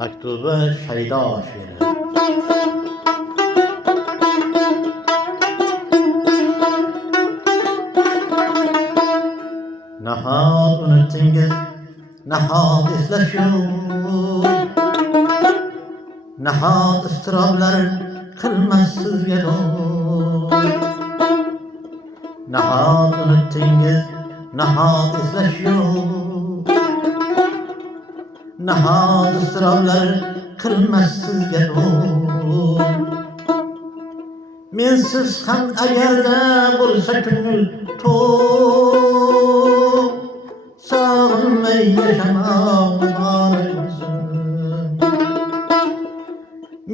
Mektubu Şeyda şiiri. Nahad unuttungiz, nahad eslashuv, nahad istiroblar qilmas sizga do'st. Nahad unuttungiz, nahad eslashuv, nahad istiroblar qilmas sizga do'st. Mensiz ham agarda bo'lsa ko'ngil to'q, sog'inmay yashamoq muborak bo'lsin.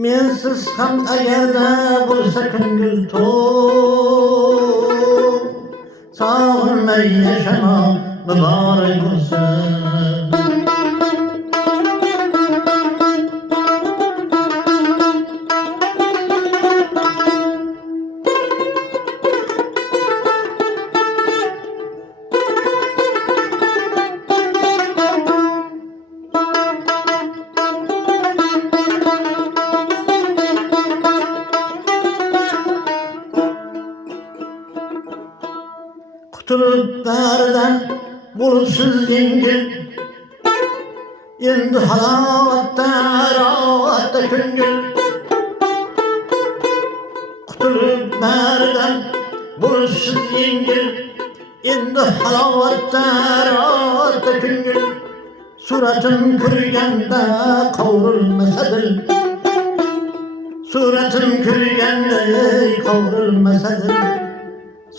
Mensiz ham agarda bo'lsa ko'ngil to'q, sog'inmay yashamoq muborak bo'lsin. Qutulup baridan bulsiz yengil, endi halovatda rohatda ko'ngil. Qutulup baridan bulsiz yengil, endi halovatda rohatda ko'ngil. Suratim ko'rganda qovrilmasa dil, suratim ko'rganda qovrilmasa dil.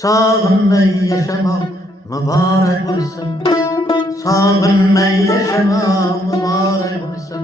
Sog'inmay yashamoq muborak bo'lsin, sog'inmay yashamoq muborak bo'lsin.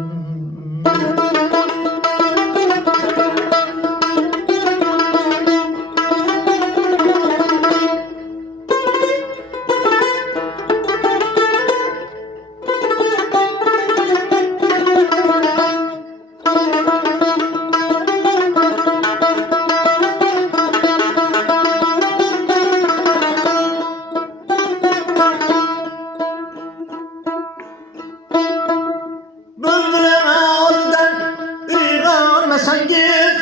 Sangiz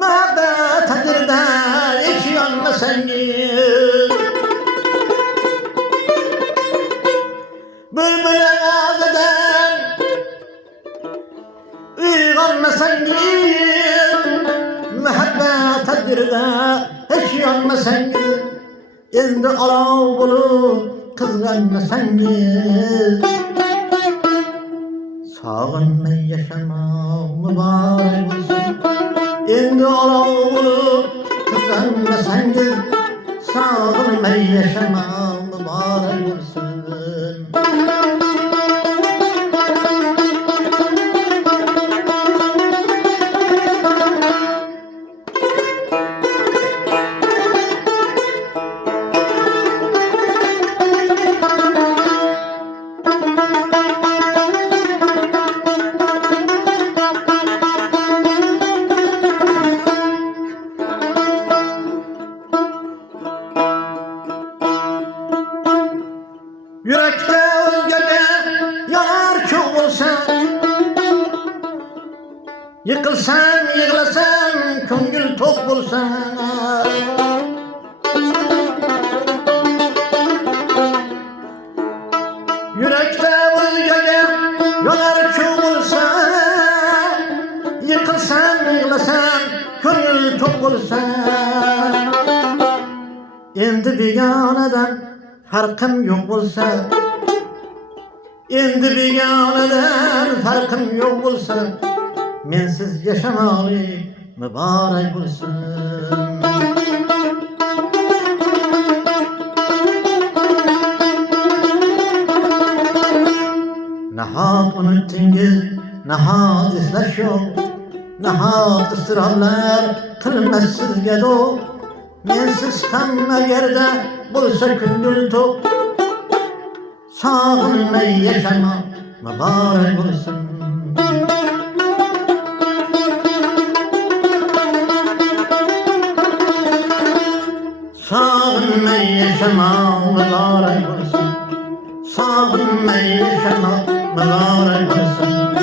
muhabbet hadirda hiç yanmasangiz, bülbül ağzıdan uyg'onmasangiz, muhabbet hadirda hiç yanmasangiz, endi olov bo'lib qizg'anmasangiz. Sog'inmay yashamoq muborak bo'lsin, endi olov bo'lib qizg'anmasangiz, sog'inmay yashamoq muborak bo'lsin. Yürekte özgege yanar çok olsa, yıkılsan yığlasan ko'ngil to'q bo'lsa. Yürekte özgege yanar çok olsa, yıkılsan yığlasan ko'ngil to'q bo'lsa. Endi begonadan farqim yo'q bo'lsa, endi begonadan farqim yo'q bo'lsa, mensiz yashamoqlik muborak bo'lsin. Nahot unutdingiz, nahot eslashuv, nahot istiroblar qilmas sizga do'q. Mensiz hamma yerda bo'lsa ko'ngil to'q, sog'inmay yashamoq muborak bo'lsin. Sog'inmay yashamoq muborak bo'lsin, sog'inmay yashamoq Bana uğraşasın.